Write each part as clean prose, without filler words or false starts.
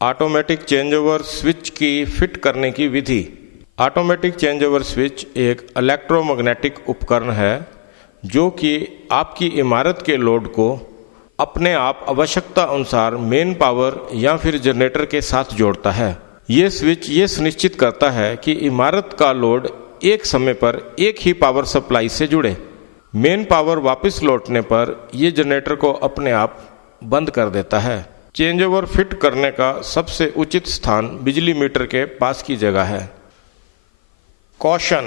Automatic change over switch की fit करने की विधि। ऑटोमेटिक चेंज ओवर स्विच एक इलेक्ट्रोमैग्नेटिक उपकरण है जो कि आपकी इमारत के लोड को अपने आप आवश्यकता अनुसार मेन पावर या फिर जनरेटर के साथ जोड़ता है। ये स्विच ये सुनिश्चित करता है कि इमारत का लोड एक समय पर एक ही पावर सप्लाई से जुड़े। मेन पावर वापस लौटने पर यह जनरेटर को अपने आप बंद कर देता है। चेंज ओवर फिट करने का सबसे उचित स्थान बिजली मीटर के पास की जगह है। Caution: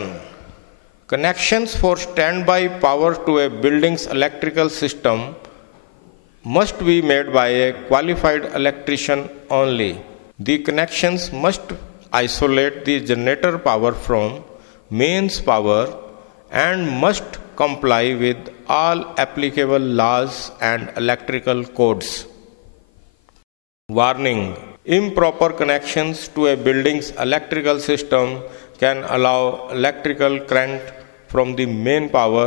connections for stand by power to a buildings electrical system must be made by a qualified electrician only. The connections must isolate the generator power from mains power and must comply with all applicable laws and electrical codes. Warning: improper connections to a building's electrical system can allow electrical current from the main power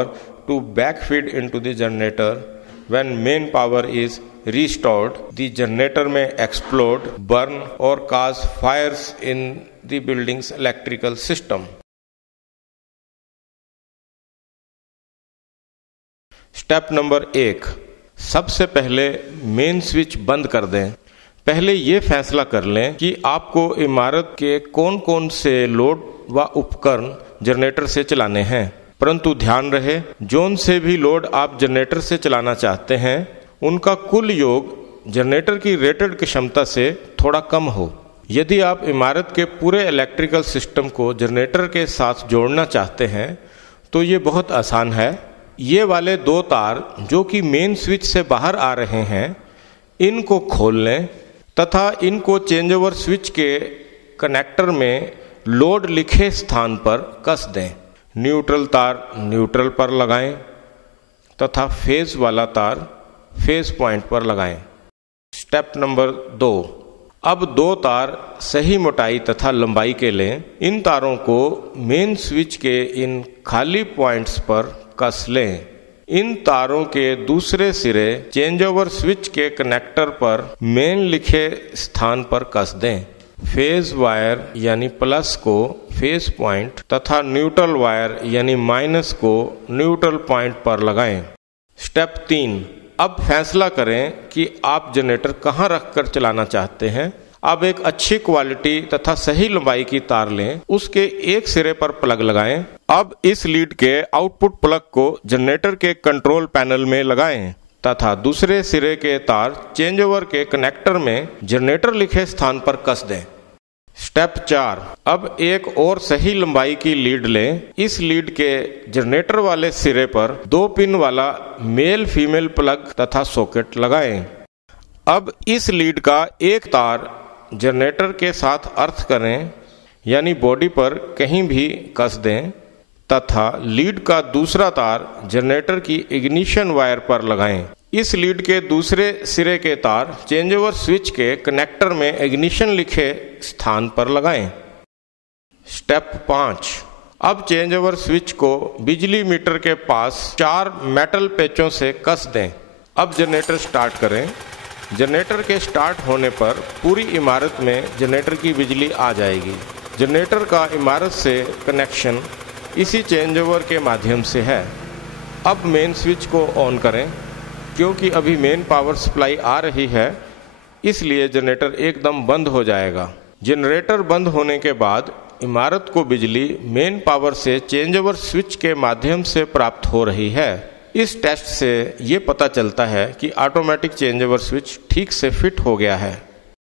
to backfeed into the generator. When main power is restored, the generator may explode, burn or cause fires in the building's electrical system. Step number 1, सबसे पहले main switch बंद कर दें। पहले ये फैसला कर लें कि आपको इमारत के कौन कौन से लोड व उपकरण जनरेटर से चलाने हैं। परंतु ध्यान रहे, जोन से भी लोड आप जनरेटर से चलाना चाहते हैं उनका कुल योग जनरेटर की रेटेड क्षमता से थोड़ा कम हो। यदि आप इमारत के पूरे इलेक्ट्रिकल सिस्टम को जनरेटर के साथ जोड़ना चाहते हैं तो ये बहुत आसान है। ये वाले 2 तार जो कि मेन स्विच से बाहर आ रहे हैं इनको खोल लें तथा इनको चेंज ओवर स्विच के कनेक्टर में लोड लिखे स्थान पर कस दें। न्यूट्रल तार न्यूट्रल पर लगाएं तथा फेज वाला तार फेज पॉइंट पर लगाएं। स्टेप नंबर 2, अब 2 तार सही मोटाई तथा लंबाई के लें। इन तारों को मेन स्विच के इन खाली पॉइंट्स पर कस लें। इन तारों के दूसरे सिरे चेंज ओवर स्विच के कनेक्टर पर मेन लिखे स्थान पर कस दें। फेज वायर यानी प्लस को फेज पॉइंट तथा न्यूट्रल वायर यानी माइनस को न्यूट्रल पॉइंट पर लगाएं। स्टेप 3, अब फैसला करें कि आप जनरेटर कहां रखकर चलाना चाहते हैं। अब एक अच्छी क्वालिटी तथा सही लंबाई की तार लें, उसके एक सिरे पर प्लग लगाएं। अब इस लीड के आउटपुट प्लग को जनरेटर के कंट्रोल पैनल में लगाएं तथा दूसरे सिरे के तार चेंज ओवर के कनेक्टर में जनरेटर लिखे स्थान पर कस दें। स्टेप 4, अब एक और सही लंबाई की लीड लें। इस लीड के जनरेटर वाले सिरे पर 2 पिन वाला मेल फीमेल प्लग तथा सॉकेट लगाएं। अब इस लीड का एक तार जनरेटर के साथ अर्थ करें यानी बॉडी पर कहीं भी कस दें तथा लीड का दूसरा तार जनरेटर की इग्निशन वायर पर लगाएं। इस लीड के दूसरे सिरे के तार चेंज ओवर स्विच के कनेक्टर में इग्निशन लिखे स्थान पर लगाएं। स्टेप 5, अब चेंज ओवर स्विच को बिजली मीटर के पास 4 मेटल पेचों से कस दें। अब जनरेटर स्टार्ट करें। जनरेटर के स्टार्ट होने पर पूरी इमारत में जनरेटर की बिजली आ जाएगी। जनरेटर का इमारत से कनेक्शन इसी चेंज ओवर के माध्यम से है। अब मेन स्विच को ऑन करें। क्योंकि अभी मेन पावर सप्लाई आ रही है इसलिए जनरेटर एकदम बंद हो जाएगा। जनरेटर बंद होने के बाद इमारत को बिजली मेन पावर से चेंज ओवर स्विच के माध्यम से प्राप्त हो रही है। इस टेस्ट से ये पता चलता है कि ऑटोमेटिक चेंज ओवर स्विच ठीक से फिट हो गया है।